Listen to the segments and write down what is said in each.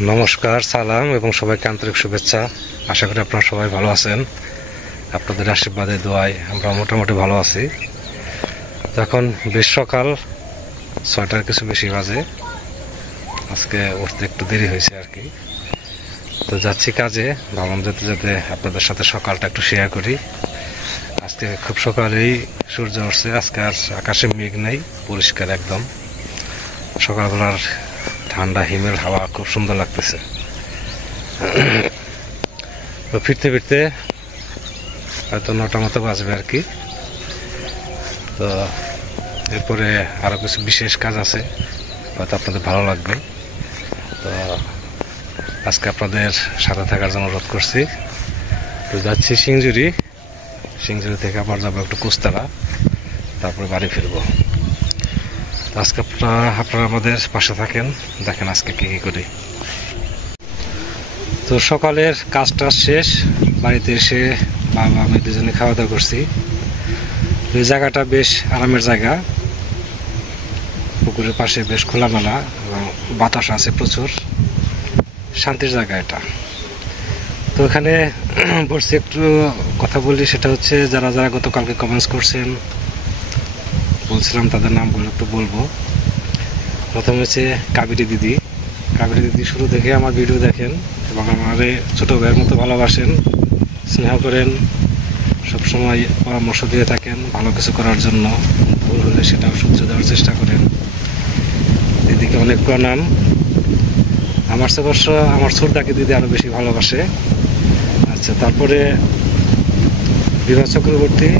नमस्कार सालाम एवं सबाइके आंतरिक शुभेच्छा। आशा करी आपनारा सबाई भालो आছেন। আপনাদের আশীর্বাদে দোয়ায় আমরা মোটামুটি ভালো আছি। তো এখন বেশ সকাল 6টার কিছু বেশি বাজে। আজকে উঠতে একটু দেরি হয়েছে আর কি। তো যাচ্ছি কাজে, ভাবলাম যেতে যেতে আপনাদের সাথে সকালটা একটু শেয়ার করি। আজকে খুব সকালেই সূর্য উঠছে, আজকে আর আকাশে মেঘ নেই, পরিষ্কার একদম। সকালবেলার ঠান্ডা হিমেল হাওয়া খুব সুন্দর লাগতেছে। তো ফিরতে ফিরতে হয়তো 9টা মতো বাজবে আর কি। তো এরপরে আরো কিছু বিশেষ কাজ আছে, হয়তো আপনাদের ভালো লাগবে। তো আজকে আপনাদের সাথে থাকার জন্য অনুরোধ করছি। তো যাচ্ছি সিংজুরি থেকে আবার যাবো একটু কুস্তারা, তারপরে বাড়ি ফিরবো। আজকে আপনারা আমাদের পাশে থাকেন, দেখেন আজকে কি করি। তো সকালের কাজটা শেষ, বাড়িতে এসে বাবা আমি দুজনে খাওয়া দাওয়া করছি। এই জায়গাটা বেশ আরামের জায়গা, পুকুরের পাশে বেশ খোলামেলা এবং বাতাস আছে প্রচুর, শান্তির জায়গা এটা। তো এখানে বসছি, একটু কথা বলি। সেটা হচ্ছে যারা যারা গতকালকে কমেন্টস করছেন, বলছিলাম তাদের নামগুলো একটু বলবো। প্রথম হচ্ছে কাবেরী দিদি শুরু থেকে আমার ভিডিও দেখেন এবং আমার ছোটো ভাইয়ের মতো ভালোবাসেন, স্নেহ করেন, সবসময় পরামর্শ দিয়ে থাকেন ভালো কিছু করার জন্য। ভুল হলে সেটাও শুধরে দেওয়ার চেষ্টা করেন। দিদিকে অনেক প্রণাম। আমার চেয়ে অবশ্য আমার ছোটদাকে দিদি আরও বেশি ভালোবাসে। আচ্ছা, তারপরে বিভা চক্রবর্তী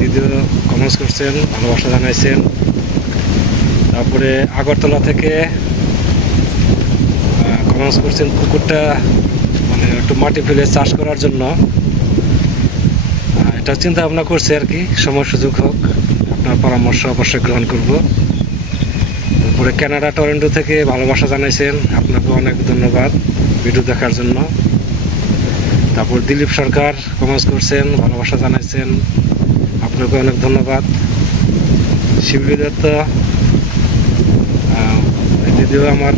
দিদিও কমেন্টস করছেন, ভালোবাসা জানাইছেন। তারপরে আগরতলা থেকে কমেন্টস করছেন পুকুরটা মানে একটু মাটি ফেলে চাষ করার জন্য। এটা চিন্তা ভাবনা করছে আর কি, সময় সুযোগ হোক আপনার পরামর্শ অবশ্যই গ্রহণ করব। তারপরে কানাডা টরন্টো থেকে ভালোবাসা জানাইছেন, আপনাকে অনেক ধন্যবাদ ভিডিও দেখার জন্য। তারপর দিলীপ সরকার কমেন্টস করছেন, ভালোবাসা জানাইছেন, আপনাকে অনেক ধন্যবাদ। শিবলি দত্ত দিদিও আমার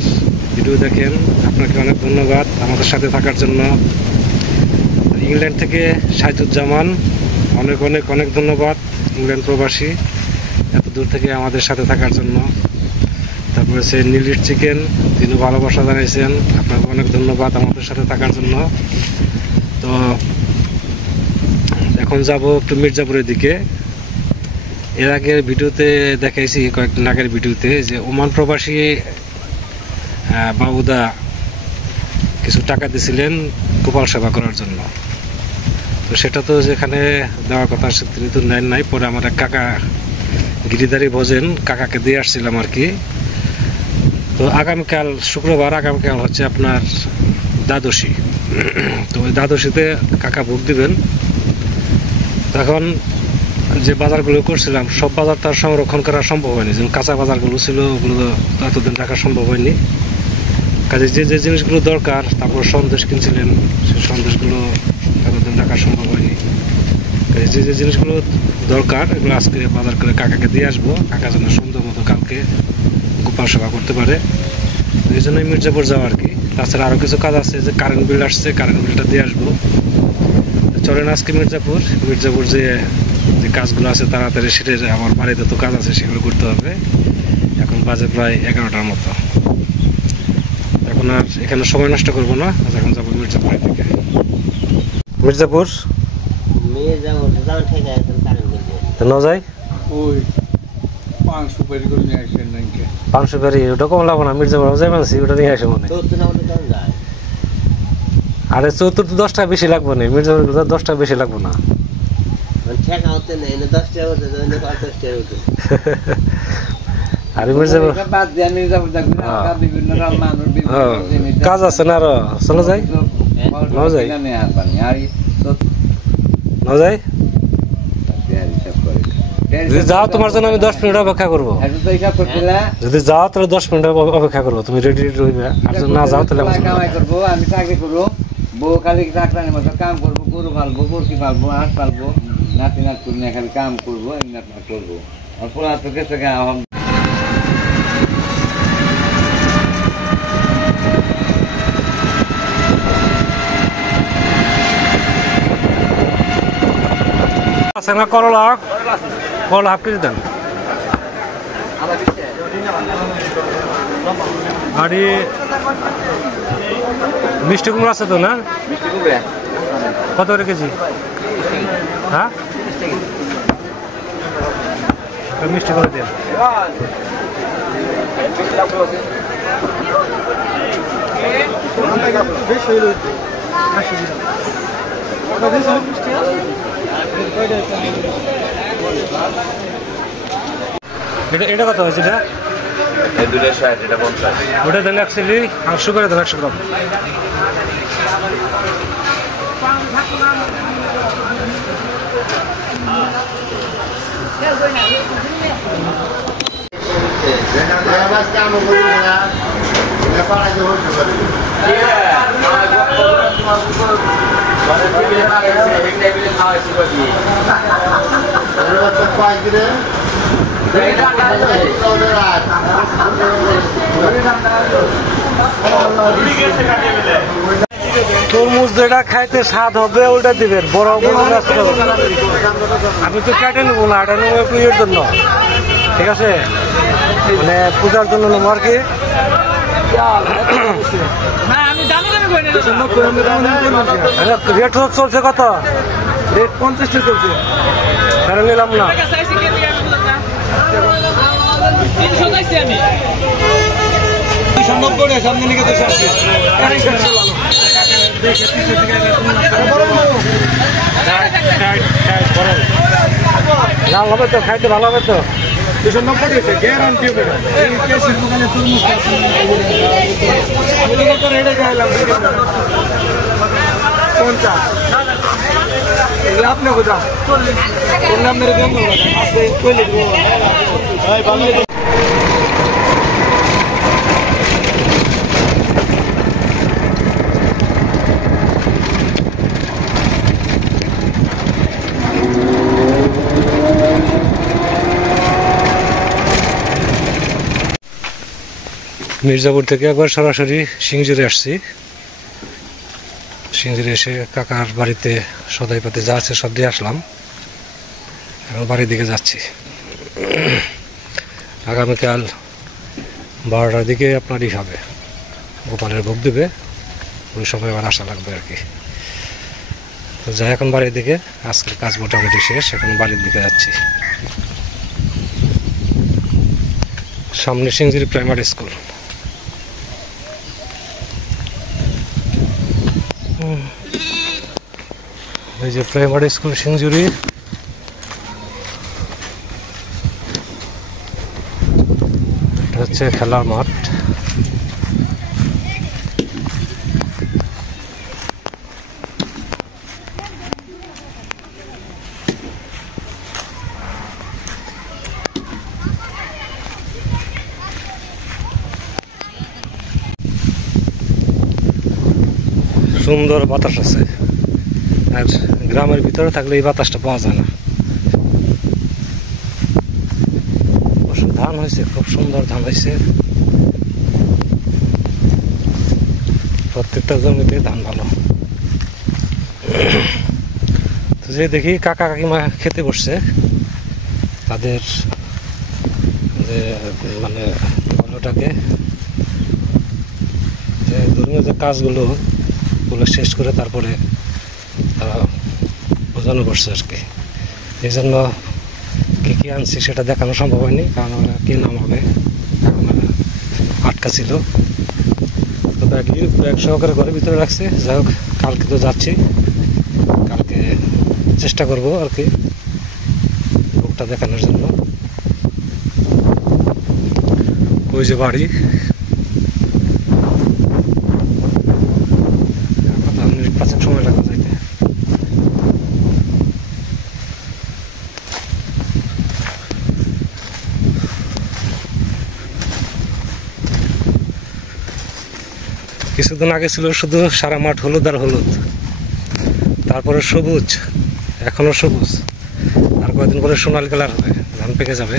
ভিডিও দেখেন, আপনাকে অনেক ধন্যবাদ আমাদের সাথে থাকার জন্য। ইংল্যান্ড থেকে সাইদুজ্জামান, অনেক অনেক অনেক ধন্যবাদ, ইংল্যান্ড প্রবাসী, এত দূর থেকে আমাদের সাথে থাকার জন্য। তারপরে সে নীলির চিকেন, তিনি ভালোবাসা জানাইছেন, আপনাকে অনেক ধন্যবাদ আমাদের সাথে থাকার জন্য। তো এখন যাব একটু মির্জাপুরের দিকে। এর আগের ভিডিওতে দেখাইছি, কয়েকদিন আগের ভিডিওতে, যে ওমান প্রবাসী বাবুদা কিছু টাকা দিয়েছিলেন গোপাল সেবা করার জন্য। তো সেটা তো যেখানে দেওয়ার কথা তিনি তো নেন নাই। পরে আমার এক কাকা গিরিধারী ভোজেন, কাকাকে দিয়ে আসছিলাম আর কি। তো আগামীকাল শুক্রবার, আগামীকাল হচ্ছে আপনার দ্বাদশী। তো ওই দ্বাদশীতে কাকা ভোগ দিবেন। তখন যে বাজারগুলো করছিলাম সব বাজার তার সংরক্ষণ করা সম্ভব হয়নি, যেমন কাঁচা বাজারগুলো ছিল ওগুলো তো এতদিন রাখা সম্ভব হয়নি। কাজে যে যে জিনিসগুলো দরকার, তারপর সন্দেশ কিনছিলেন, সেই সন্দেশগুলো এতদিন রাখা সম্ভব হয়নি। কাজে যে যে জিনিসগুলো দরকার এগুলো আজকে বাজার করে কাকাকে দিয়ে আসবো, কাকা যেন সুন্দর মতো কালকে গোপাল সেবা করতে পারে। এই জন্যই মির্জাপুর যাওয়া আর কি। তাছাড়া আরও কিছু কাজ আছে, যে কারেন্ট বিল আসছে, কারেন্ট বিলটা দিয়ে আসবো। চলেন আজকে মির্জাপুর যে কাজগুলো আছে তাড়াতাড়ি সেরে, আমার বাড়িতে তো কাজ আছে সেগুলো করতে হবে। এখন বাজে প্রায় 11টার মতো। এখন আর এখানে সময় নষ্ট করবো না, এখন যাবো মির্জাপুরের দিকে। মির্জাপুর ন যাই 500 প্যারি, ওটা কম লাগবো না। মির্জাপুর যাই মানছি, ওটা নিয়ে আসে মনে। আরে 74 তো 10 টাকা বেশি লাগবো না, মির্জাপুর 10 টাকা বেশি লাগবো না। কাজ আছে না আরো, চলো যাই যদি যাও তোমার জন্য আমি 10 মিনিট অপেক্ষা করবো। যদি যাও তাহলে 10 মিনিট অপেক্ষা করবো, তুমি রেডি রইবে। আর যদি না যাও তাহলে আমি চাকরি করবো, বউ খালি চাকরানির মতো কাম করবো, গরু পালবো, মুরগি পালবো, হাঁস পালবো, নাতি নাতকুর নিয়ে খালি কাম করবো, এমনি আপনার করবো। আর পোলা তো গেছে আছে না করলা? করলা হাফ কেজি দেন। আর মিষ্টি কুমড়া আছে তো না? কত করে কেজি? হ্যাঁ মিষ্টি করে দেন। এটা কত হয়েছে? ওটা দেন 1 চিলি আর সুগারে দেন 100 গ্রাম। তরমুজ যেটা খাইতে স্বাদ হবে ওটা দিবেন, বড় বড় আমি তো কেটে নেবো না, এটা নেবো পুজোর জন্য, ঠিক আছে? মানে পূজার জন্য নেবো আর কি। রেট চলছে কত? রেট 50 টাকা চলছে। তাহলে নিলাম না। 390 সামনে লিখে তো লাল হবে তো, খাইতে ভালো হবে তো। 290 গ্যারান্টি হবে। এই কেসের দোকানে তরমুজ আমি তো রেটে খাইলাম 50। আপনি কোথা তোর নাম মেরে দেন আছে কইলে দিব ভাই ভালো। মির্জাপুর থেকে একবার সরাসরি সিংজুরে আসছি। সিংজুরে এসে কাকার বাড়িতে সদাইপাতি যা আছে সব দিয়ে আসলাম। এখন বাড়ির দিকে যাচ্ছি। আগামীকাল 12টার দিকে আপনারই হবে, গোপালের ভোগ দেবে, ওই সময় আবার আসা লাগবে আর কি। তো যাই এখন বাড়ির দিকে, আজকের কাজ মোটামুটি শেষ, এখন বাড়ির দিকে যাচ্ছি। সামনে সিংজুরি প্রাইমারি স্কুল। এই যে প্রাইমারি স্কুল সিংজুরি। এটা হচ্ছে খেলার মাঠ। সুন্দর বাতাস আছে, আর গ্রামের ভিতরে থাকলে এই বাতাসটা পাওয়া যায় না। ধান হয়েছে, খুব সুন্দর ধান হয়েছে, প্রত্যেকটা জমিতে ধান ভালো। তো যে দেখি কাকা কাকিমা খেতে বসছে, তাদের যে মানে ওটাকে যে ধর্মীয় যে কাজগুলো শেষ করে তারপরে তারা বোঝানো করছে আর কি। এই জন্য কী কী আনছি সেটা দেখানো সম্ভব হয়নি, কারণ ওরা কী নাম হবে এখন আটকা ছিল। তো ব্যাগ সহকারে ঘরের ভিতরে রাখছে। যাই হোক, কালকে তো যাচ্ছি, কালকে চেষ্টা করবো আর কি ভোগটা দেখানোর জন্য। ওই যে বাড়ি, সময় লাগবে যাইতে। কিছুদিন আগে ছিল শুধু সারা মাঠ হলুদ আর হলুদ, তারপরে সবুজ, এখনো সবুজ, আর কয়েকদিন পরে সোনালি কালার হবে, ধান পেকে যাবে।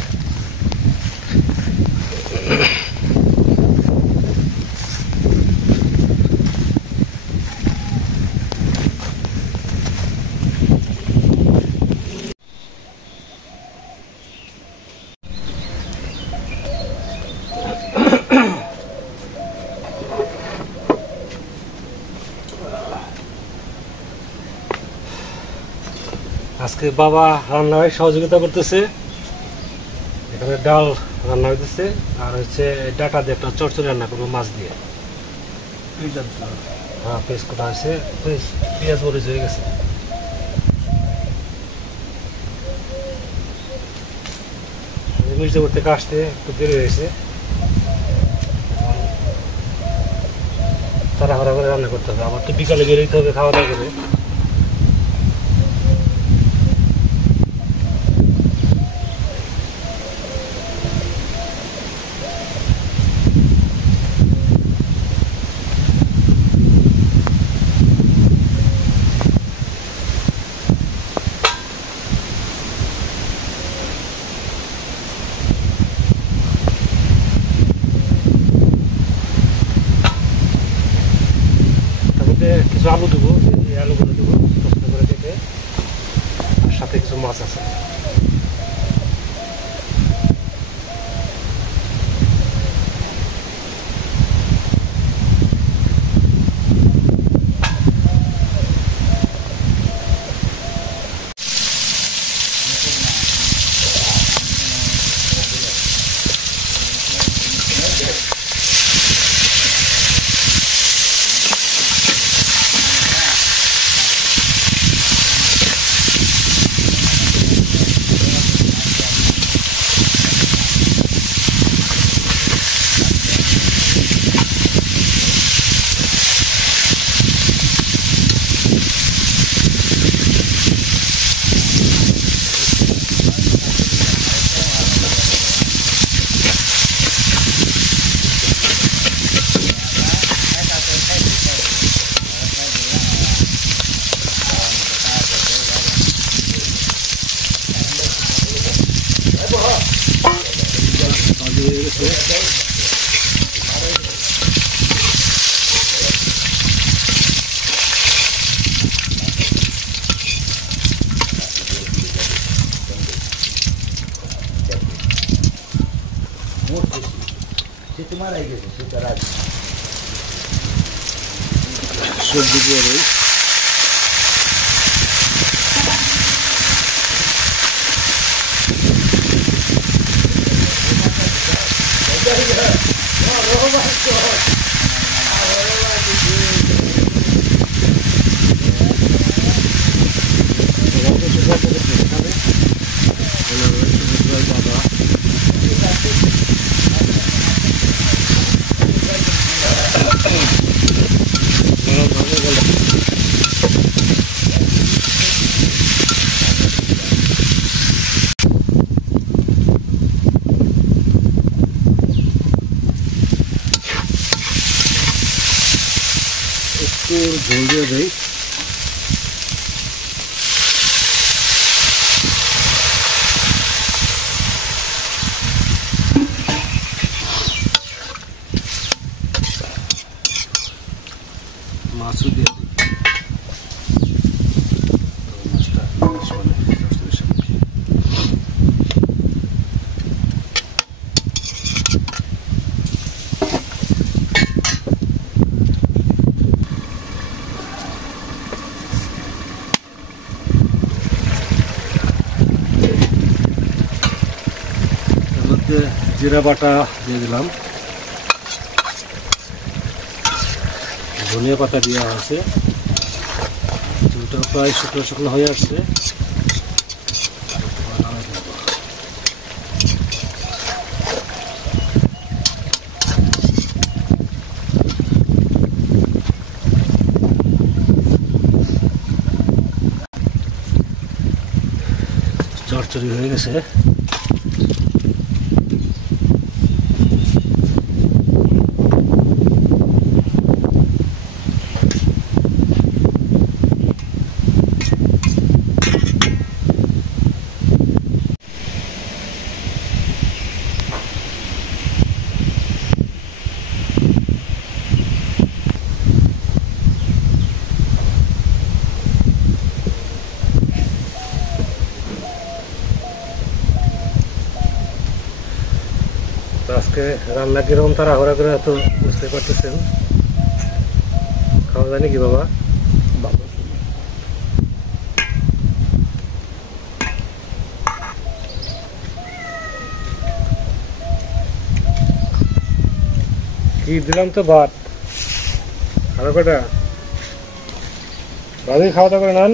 আজকে বাবা রান্নায় সহযোগিতা করতেছে, এখানে ডাল রান্না হইতেছে আর হচ্ছে ডাটা দিয়ে একটা চচ্চড়ি রান্না করবো মাছ দিয়ে। হ্যাঁ পেঁয়াজ কোটা হয়েছে, পেঁয়াজ মরিচ হয়ে গেছে। মির্জাপুর থেকে আসতে একটু দেরি হয়েছে, তাড়াহুড়া করে রান্না করতে হবে, আবার তো বিকালে বেরোতে হবে খাওয়া দাওয়া করে। কিছু আলু দেবো, এই আলুগুলো দেবো কষ্ট করে কেটে, আর সাথে কিছু মাছ আছে। সবজি দিয়ে দেই। একটু ঝোল দিয়ে দেই। মাছও দিয়ে দিই। জিরা বাটা দিয়ে দিলাম, ধনিয়া পাতা দেওয়া হয়েছে, ঝোলটা প্রায় শুকনো শুকনো হয়ে আসছে। চচ্চড়ি হয়ে গেছে। আজকে রান্না কিরকম তাড়াহুড়া করে তো বুঝতে পারতেছেন। খাওয়া যায় নাকি বাবা? কি দিলাম তো ভাত আরো কটা ভাবি খাওয়া দাওয়া করে নেন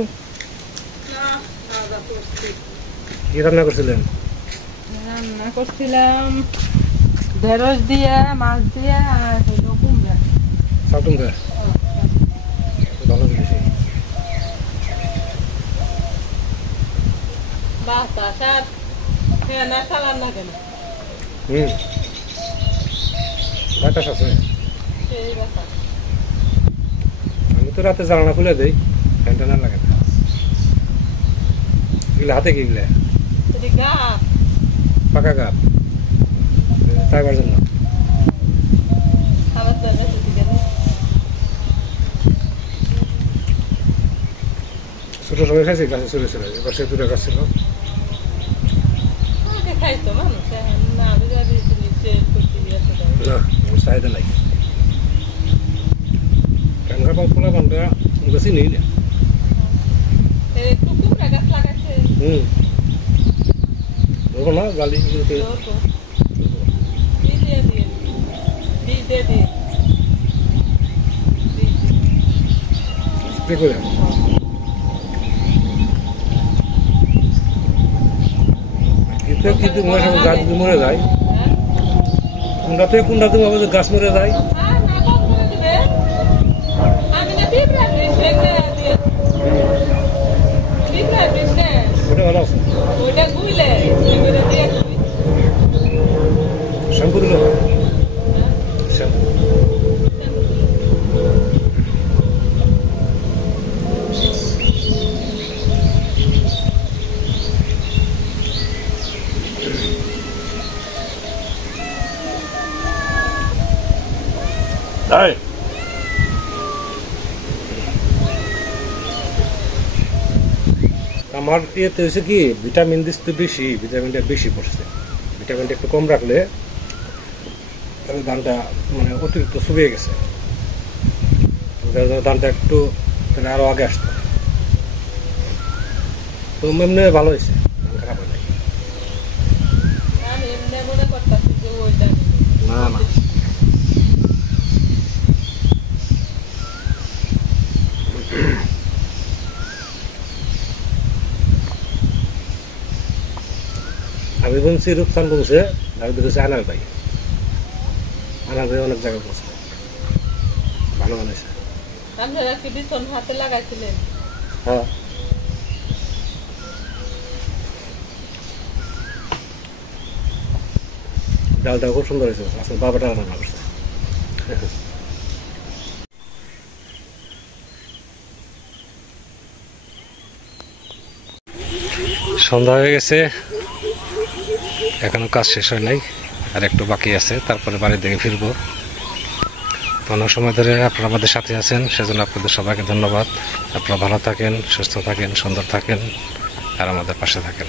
কি রান্না করছিলেন রান্না করছিলাম ঢেঁড়স দিয়ে মাছ দিয়ে আর হলো কুমড়া সাউটুম দে ভালো জিনিস বাতাস আর ফ্যান আর চালান না কেন বাতাস আছে সেই বাতাস আমি তো রাতে জানালা খুলে দেই ফ্যানটা না লাগে না এগুলো হাতে কি এগুলো এটি গাছ পাকা গাছ খাইবার জন্য খাবার জন্য সেটি কেন ছোট সময় খাইছি গাছে চলে চলে এবার সে দূরে গাছ ছিল আগে খাইতো মানুষ এখন না বিজা দিয়েছি নিচে করতে গিয়েছে না আমার চাহিদা নাই কান খাবার খোলা বান্ধা গাছই নেই না এই কুমড়া গাছ লাগাইছে ধরবো না গালি ধরবো বীজ দিয়ে দিয়ে বীজ দিয়ে দিয়ে স্প্রে করে কিন্তু গাছ যদি মরে যায় কুন্ডাতে ভাবে গাছ মরে যায় ওটা ভালো আছে শ্যাম্পু দিলে হয় শ্যাম্পু Đây. আমার ইয়েতে হয়েছে কি ভিটামিন দিতে বেশি ভিটামিনটা বেশি পড়ছে ভিটামিনটা একটু কম রাখলে তাহলে ধানটা মানে অতিরিক্ত শুকিয়ে গেছে ধানটা একটু তাহলে আরো আগে আসতো তো এমনি ভালো হয়েছে ধান খারাপ হয় নাই না না আমি বলছি রূপসান বলছে আমি বলছি আনার ভাই অনেক জায়গায় বলছে ভালো বানাইছে হাতে লাগাইছিলেন হ্যাঁ ডালটা খুব সুন্দর হয়েছে আসলে বাবাটা রান্না করছে সন্ধ্যা হয়ে গেছে এখনো কাজ শেষ হয় নাই আর একটু বাকি আছে তারপরে বাড়ির দিকে ফিরবো অনেক সময় ধরে আপনারা আমাদের সাথে আছেন সেজন্য আপনাদের সবাইকে ধন্যবাদ আপনারা ভালো থাকেন সুস্থ থাকেন সুন্দর থাকেন আর আমাদের পাশে থাকেন